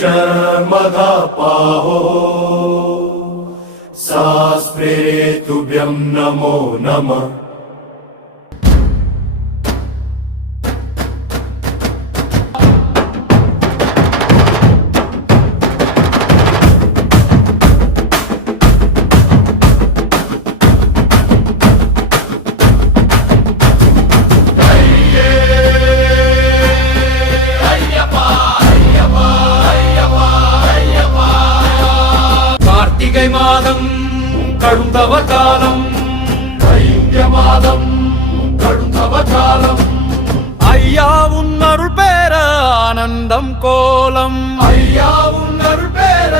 शर्मदा पाहो सास्प्रे तुभ्यं नमो नमः। கார்த்திகை மாதம் கடுந்தவ காலம், தைரிய மாதம் கடுந்தவ காலம், ஐயா உன் அருள் பேர ஆனந்தம் கோலம், ஐயா உன் அருள் பேர